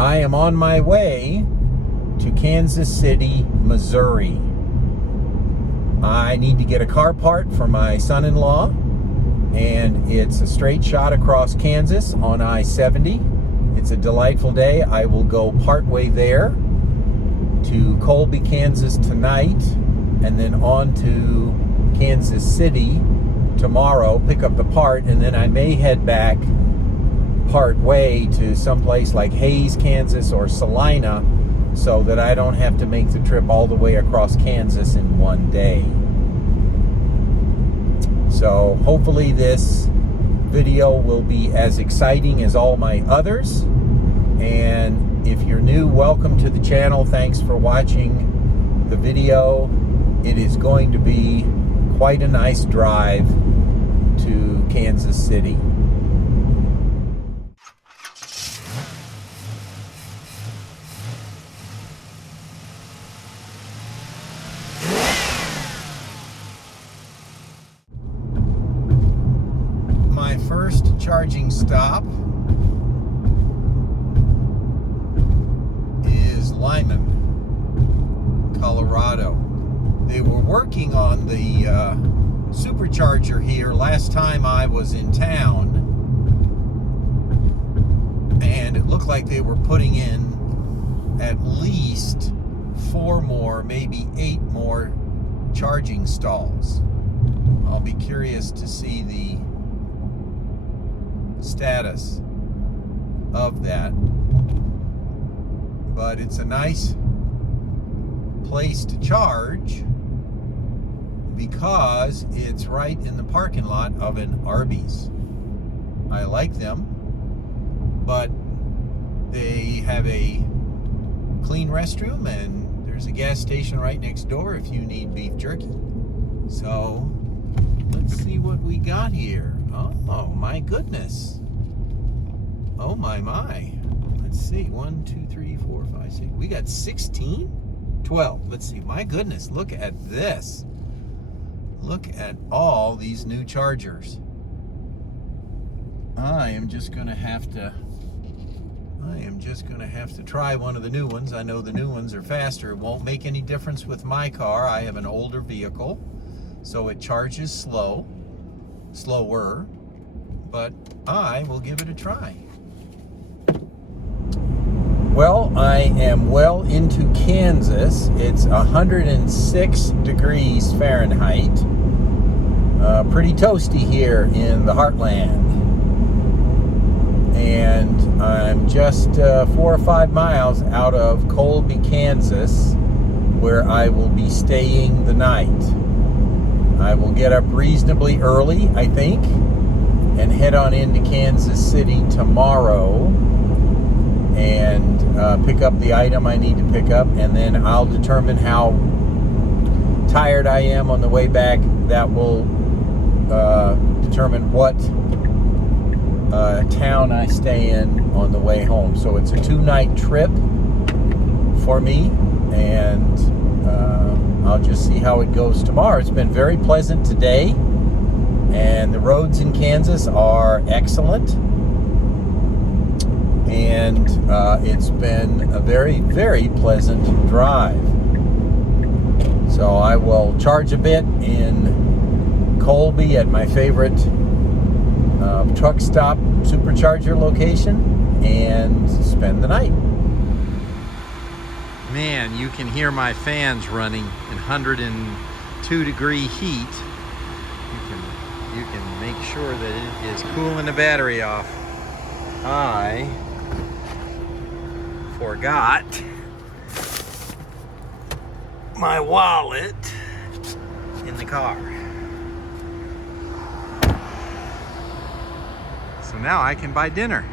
I am on my way to Kansas City, Missouri. I need to get a car part for my son-in-law, and it's a straight shot across Kansas on I-70. It's a delightful day. I will go partway there to Colby, Kansas tonight, and then on to Kansas City tomorrow, pick up the part, and then I may head back part way to someplace like Hays, Kansas, or Salina, so that I don't have to make the trip all the way across Kansas in one day. So hopefully this video will be as exciting as all my others. And if you're new, welcome to the channel. Thanks for watching the video. It is going to be quite a nice drive to Kansas City. My first charging stop is Lyman, Colorado. They were working on the supercharger here last time I was in town, and it looked like they were putting in at least 4 more, maybe 8 more charging stalls. I'll be curious to see the status of that, but it's a nice place to charge because it's right in the parking lot of an Arby's. I like them, but they have a clean restroom and there's a gas station right next door if you need beef jerky. So let's see what we got here. Oh my goodness. Oh my. Let's see. 1, 2, 3, 4, 5, 6. We got 16? 12. Let's see. My goodness. Look at this. Look at all these new chargers. I am just going to have to try one of the new ones. I know the new ones are faster. It won't make any difference with my car. I have an older vehicle, so it charges slower, but I will give it a try. Well, I am well into Kansas. It's 106 degrees Fahrenheit. Pretty toasty here in the heartland. And I'm just 4 or 5 miles out of Colby, Kansas, where I will be staying the night. I will get up reasonably early, I think, and head on into Kansas City tomorrow and pick up the item I need to pick up, and then I'll determine how tired I am on the way back. That will determine what town I stay in on the way home. So it's a 2-night trip for me, and I'll just see how it goes tomorrow. It's been very pleasant today, and the roads in Kansas are excellent, and it's been a very, very pleasant drive. So I will charge a bit in Colby at my favorite truck stop supercharger location and spend the night. Man, you can hear my fans running in 102 degree heat. You can make sure that it is cooling the battery off. I forgot my wallet in the car. So now I can buy dinner.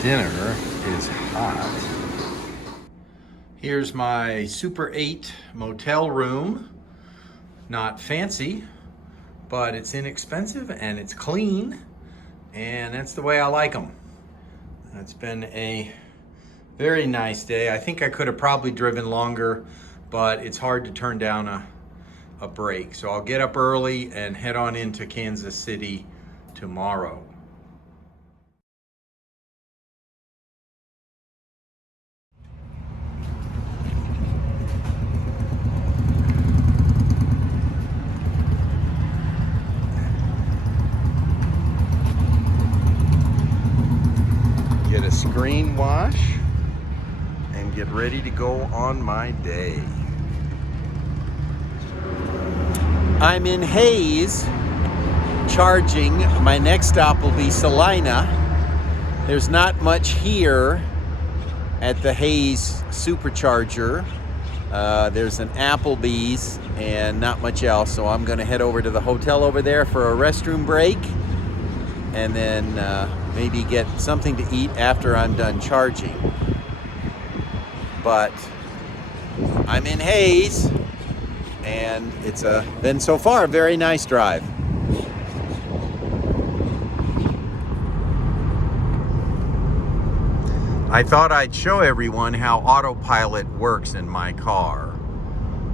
Dinner is hot. Here's my Super 8 motel room. Not fancy, but it's inexpensive and it's clean, and that's the way I like them. It's been a Very nice day. I think I could have probably driven longer, but it's hard to turn down a break. So I'll get up early and head on into Kansas City tomorrow. Get a screen wash and get ready to go on my day. I'm in Hayes charging. My next stop will be Salina. There's not much here at the Hayes supercharger. There's an Applebee's and not much else, so I'm gonna head over to the hotel over there for a restroom break and then maybe get something to eat after I'm done charging. But I'm in Hayes, and it's been so far a very nice drive. I thought I'd show everyone how autopilot works in my car.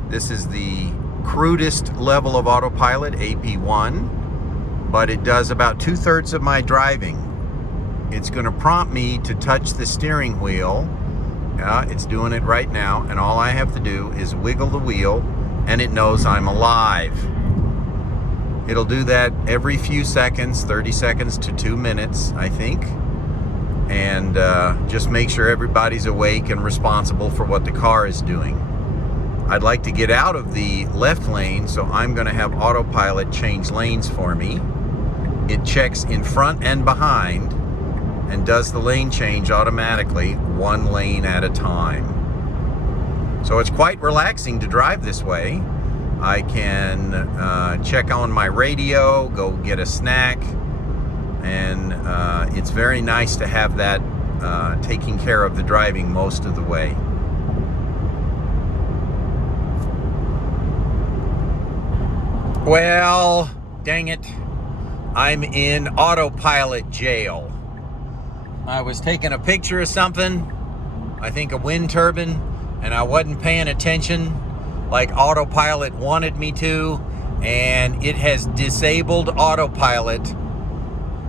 This is the crudest level of autopilot, AP1. But it does about 2/3 of my driving. It's going to prompt me to touch the steering wheel. It's doing it right now, and all I have to do is wiggle the wheel, and it knows I'm alive. It'll do that every few seconds, 30 seconds to 2 minutes, I think, and just make sure everybody's awake and responsible for what the car is doing. I'd like to get out of the left lane, so I'm going to have autopilot change lanes for me. It checks in front and behind and does the lane change automatically, one lane at a time. So it's quite relaxing to drive this way. I can check on my radio, go get a snack, and it's very nice to have that taking care of the driving most of the way. Well, dang it. I'm in autopilot jail. I was taking a picture of something, I think a wind turbine, and I wasn't paying attention like autopilot wanted me to, and it has disabled autopilot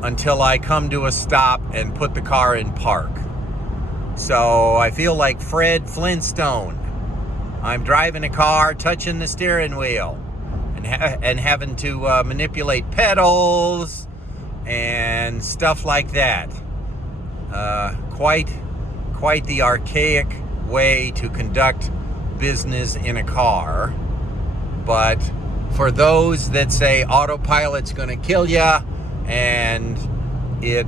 until I come to a stop and put the car in park. So I feel like Fred Flintstone. I'm driving a car, touching the steering wheel, and having to manipulate pedals and stuff like that. Quite the archaic way to conduct business in a car. But for those that say autopilot's going to kill you and it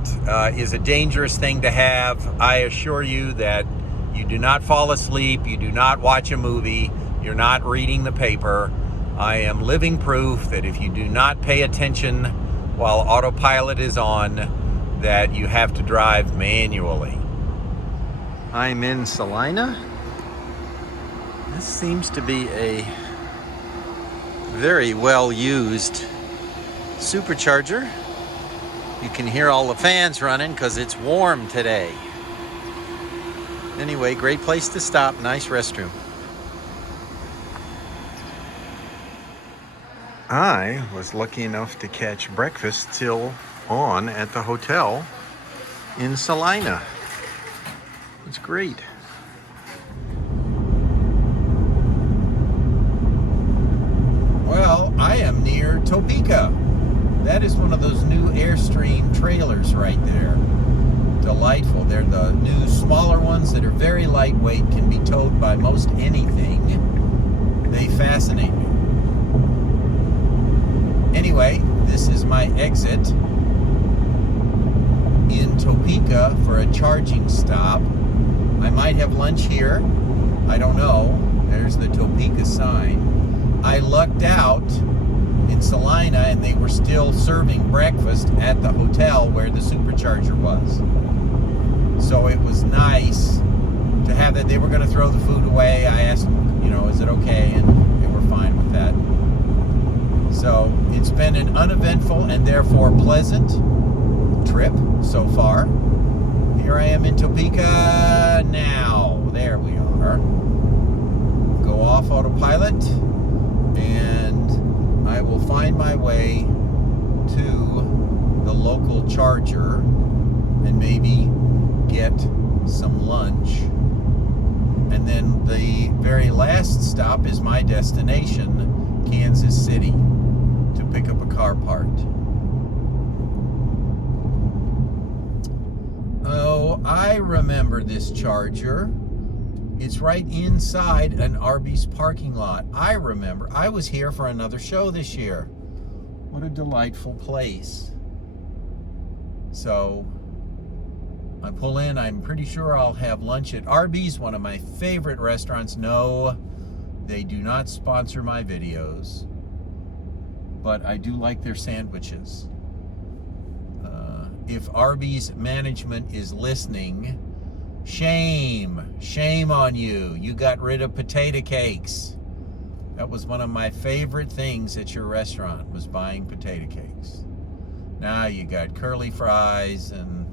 is a dangerous thing to have, I assure you that you do not fall asleep, you do not watch a movie, you're not reading the paper. I am living proof that if you do not pay attention while autopilot is on, that you have to drive manually. I'm in Salina. This seems to be a very well used supercharger. You can hear all the fans running because it's warm today. Anyway, great place to stop, nice restroom. I was lucky enough to catch breakfast still on at the hotel in Salina. It's great. Well, I am near Topeka. That is one of those new Airstream trailers right there. Delightful. They're the new smaller ones that are very lightweight, can be towed by most anything. They fascinate me. Anyway, this is my exit in Topeka for a charging stop. I might have lunch here. I don't know. There's the Topeka sign. I lucked out in Salina and they were still serving breakfast at the hotel where the supercharger was. So it was nice to have that. They were going to throw the food away. I asked, is it okay? And they were fine with that. So it's been an uneventful and therefore pleasant trip so far. Here I am in Topeka now. autopilot, and I will find my way to the local charger and maybe get some lunch. And then the very last stop is my destination, Kansas City, to pick up a car part. Oh, I remember this charger. It's right inside an Arby's parking lot. I remember. I was here for another show this year. What a delightful place. So I pull in. I'm pretty sure I'll have lunch at Arby's, one of my favorite restaurants. No, they do not sponsor my videos, but I do like their sandwiches. If Arby's management is listening, shame on you. You got rid of potato cakes. That was one of my favorite things at your restaurant, was buying potato cakes. Now you got curly fries and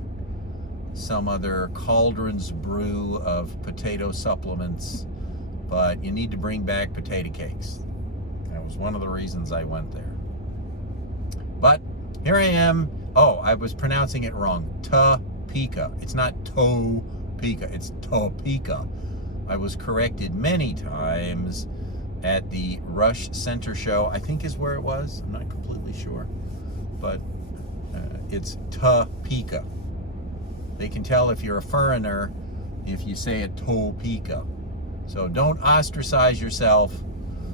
some other cauldron's brew of potato supplements, but you need to bring back potato cakes. That was one of the reasons I went there. But here I am. Oh, I was pronouncing it wrong. Topeka. It's not Topeka, it's Topeka. I was corrected many times at the Rush Center show, I think is where it was. I'm not completely sure, but it's Topeka. They can tell if you're a foreigner if you say it Topeka. So don't ostracize yourself.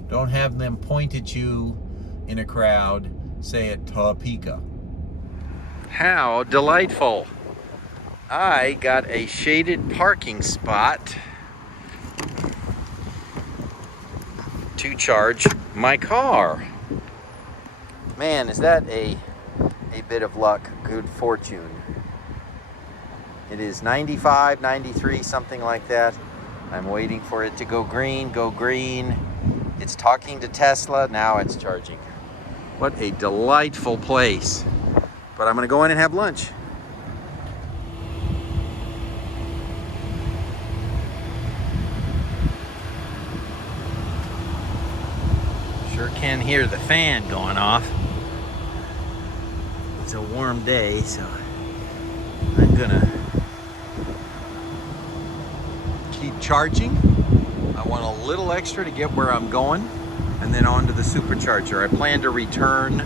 Don't have them point at you in a crowd. Say it Topeka. How delightful. I got a shaded parking spot to charge my car. Man, is that a bit of luck, good fortune. It is 95, 93, something like that. I'm waiting for it to go green, It's talking to Tesla, now it's charging. What a delightful place. But I'm gonna go in and have lunch. Sure can hear the fan going off. It's a warm day, so I'm gonna keep charging. I want a little extra to get where I'm going, and then on to the supercharger. I plan to return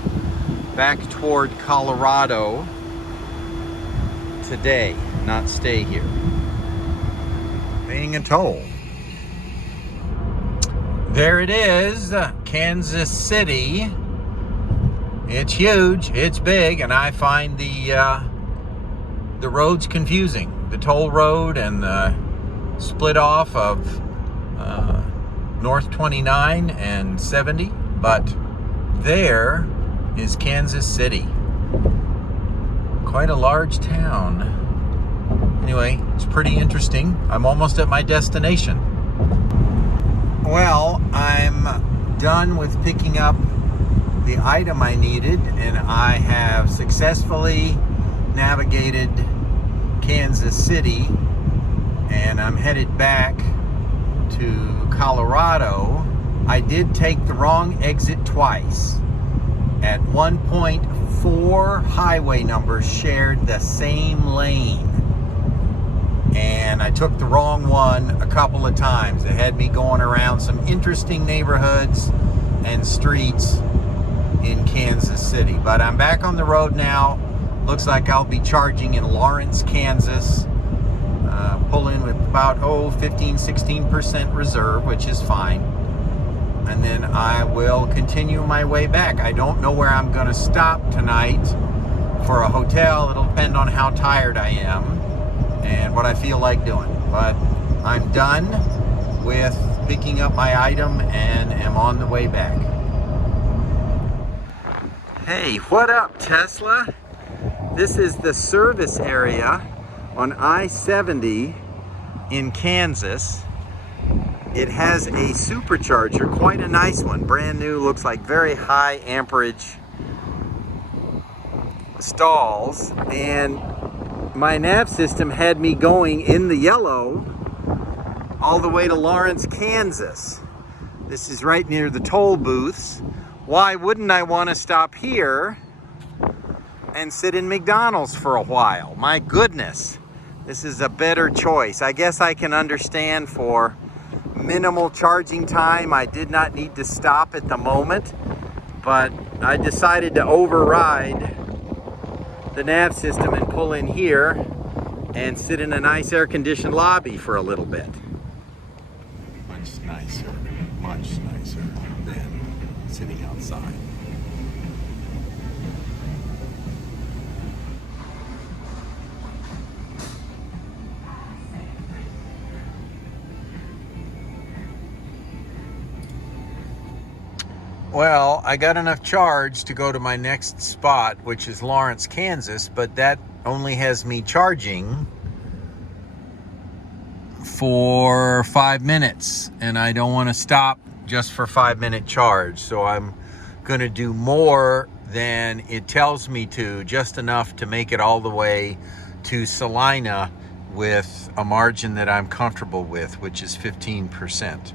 back toward Colorado today, not stay here. Paying a toll. There it is, Kansas City. It's huge, it's big, and I find the roads confusing. The toll road and the split off of North 29 and 70, but there is Kansas City. Quite a large town. Anyway, it's pretty interesting. I'm almost at my destination. Well, I'm done with picking up the item I needed, and I have successfully navigated Kansas City, and I'm headed back to Colorado. I did take the wrong exit twice. At one point, 4 highway numbers shared the same lane, and I took the wrong one a couple of times. It had me going around some interesting neighborhoods and streets in Kansas City. But I'm back on the road now. Looks like I'll be charging in Lawrence, Kansas. Pull in with about 15-16% reserve, which is fine. And then I will continue my way back. I don't know where I'm going to stop tonight for a hotel. It'll depend on how tired I am and what I feel like doing. But I'm done with picking up my item and am on the way back. Hey, what up, Tesla? This is the service area on I-70 in Kansas. It has a supercharger, quite a nice one, brand new, looks like very high amperage stalls, and my nav system had me going in the yellow all the way to Lawrence, Kansas. This is right near the toll booths. Why wouldn't I want to stop here and sit in McDonald's for a while? My goodness, this is a better choice. I guess I can understand for minimal charging time, I did not need to stop at the moment, but I decided to override the nav system and pull in here and sit in a nice air-conditioned lobby for a little bit. Much nicer than sitting outside. Well, I got enough charge to go to my next spot, which is Lawrence, Kansas, but that only has me charging for 5 minutes, and I don't want to stop just for 5-minute charge, so I'm going to do more than it tells me to, just enough to make it all the way to Salina with a margin that I'm comfortable with, which is 15%.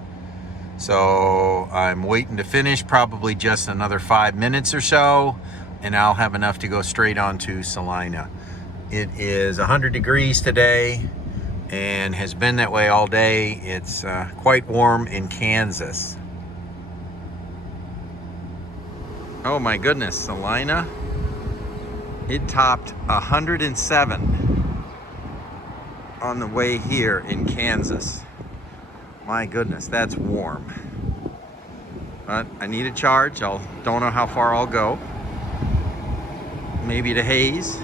So I'm waiting to finish, probably just another 5 minutes or so, and I'll have enough to go straight on to Salina. It is 100 degrees today and has been that way all day. It's quite warm in Kansas. Oh my goodness, Salina, it topped 107 on the way here in Kansas. My goodness, that's warm. But I need a charge. Don't know how far I'll go. Maybe to Hayes,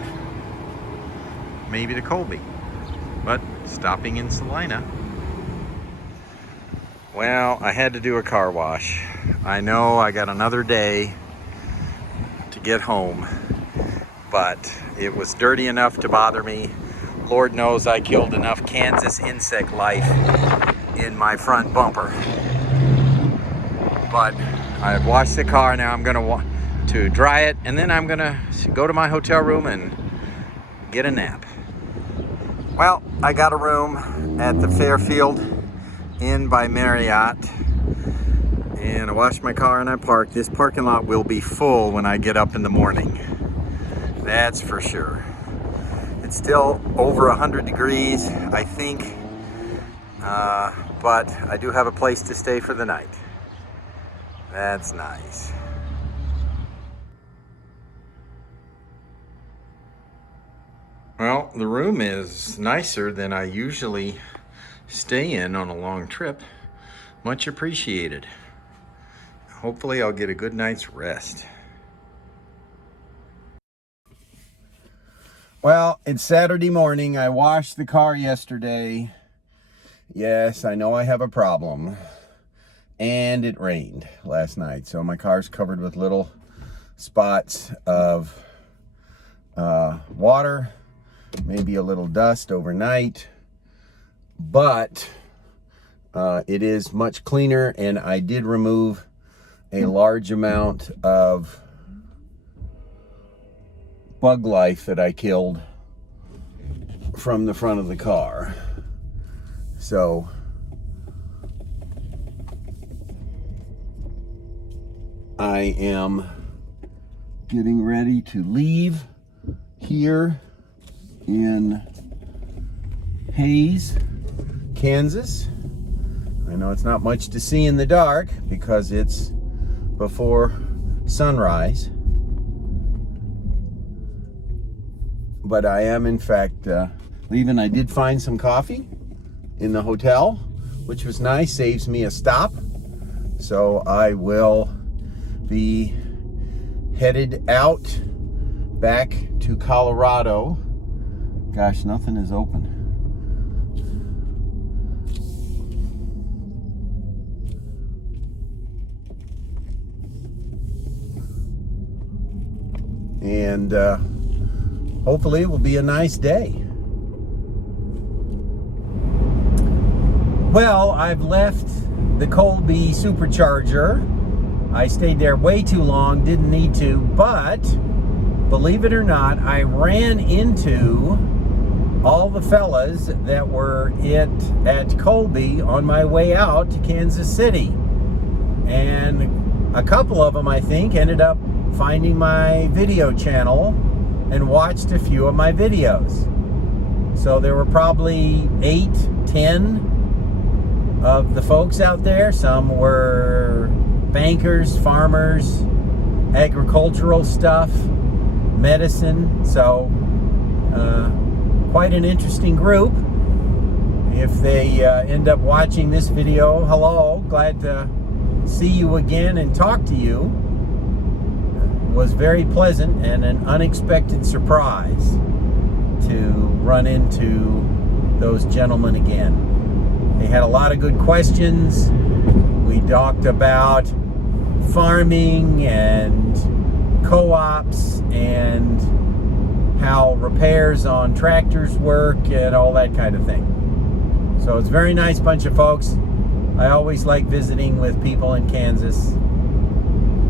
maybe to Colby, but stopping in Salina. Well, I had to do a car wash. I know I got another day to get home, but it was dirty enough to bother me. Lord knows I killed enough Kansas insect life in my front bumper. But I've washed the car. Now I'm gonna to dry it, and then I'm gonna go to my hotel room and get a nap. Well, I got a room at the Fairfield Inn by Marriott, and I washed my car and I parked. This parking lot will be full when I get up in the morning. That's for sure. It's still over 100 degrees, I think. But I do have a place to stay for the night. That's nice. Well, the room is nicer than I usually stay in on a long trip. Much appreciated. Hopefully I'll get a good night's rest. Well, it's Saturday morning. I washed the car yesterday. Yes, I know I have a problem. And it rained last night, so my car's covered with little spots of water, maybe a little dust overnight, but it is much cleaner, and I did remove a large amount of bug life that I killed from the front of the car. So I am getting ready to leave here in Hayes, Kansas. I know it's not much to see in the dark because it's before sunrise, but I am in fact leaving. I did find some coffee in the hotel, which was nice, saves me a stop. So I will be headed out back to Colorado. Gosh, nothing is open. And hopefully it will be a nice day. Well, I've left the Colby supercharger. I stayed there way too long, didn't need to, but believe it or not, I ran into all the fellas that were at Colby on my way out to Kansas City. And a couple of them, I think, ended up finding my video channel and watched a few of my videos. So there were probably 8, 10 of the folks out there. Some were bankers, farmers, agricultural stuff, medicine. So quite an interesting group. If they end up watching this video, hello, glad to see you again and talk to you. It was very pleasant and an unexpected surprise to run into those gentlemen again. They had a lot of good questions. We talked about farming and co-ops and how repairs on tractors work and all that kind of thing. So it's a very nice bunch of folks. I always like visiting with people in Kansas.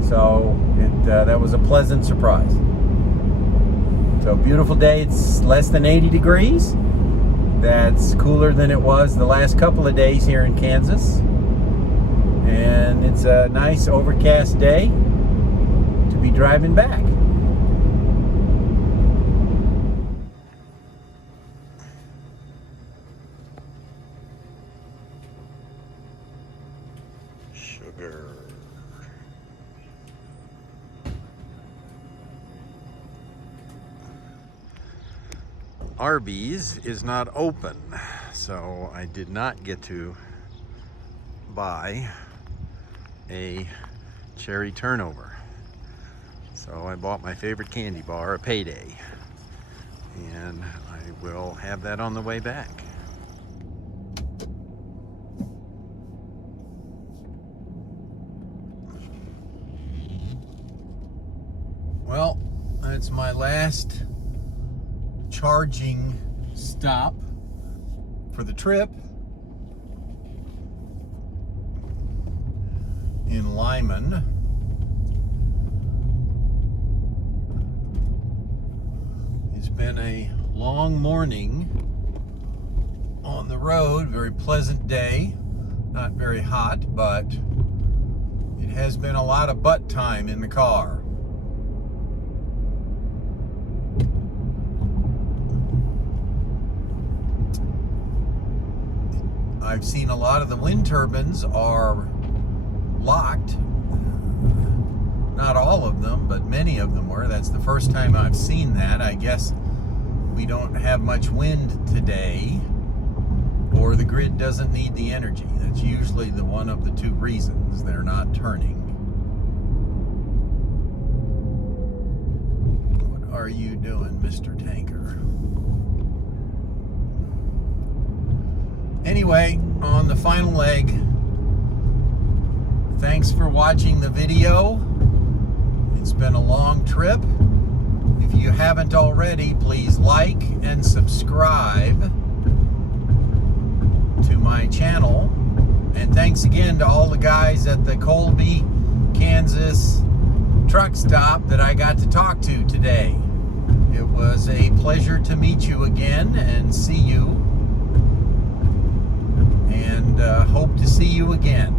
So that was a pleasant surprise. So beautiful day. It's less than 80 degrees. That's cooler than it was the last couple of days here in Kansas. And it's a nice overcast day to be driving back. Sugar. Arby's is not open, so I did not get to buy a cherry turnover. So I bought my favorite candy bar, a Payday, and I will have that on the way back. Well, that's my last charging stop for the trip in Lyman. It's been a long morning on the road, very pleasant day, not very hot, but it has been a lot of butt time in the car. I've seen a lot of the wind turbines are locked. Not all of them, but many of them were. That's the first time I've seen that. I guess we don't have much wind today, or the grid doesn't need the energy. That's usually the one of the two reasons they're not turning. What are you doing, Mr. Tanker? Anyway, on the final leg, thanks for watching the video. It's been a long trip. If you haven't already, please like and subscribe to my channel. And thanks again to all the guys at the Colby, Kansas truck stop that I got to talk to today. It was a pleasure to meet you again and see you. And hope to see you again.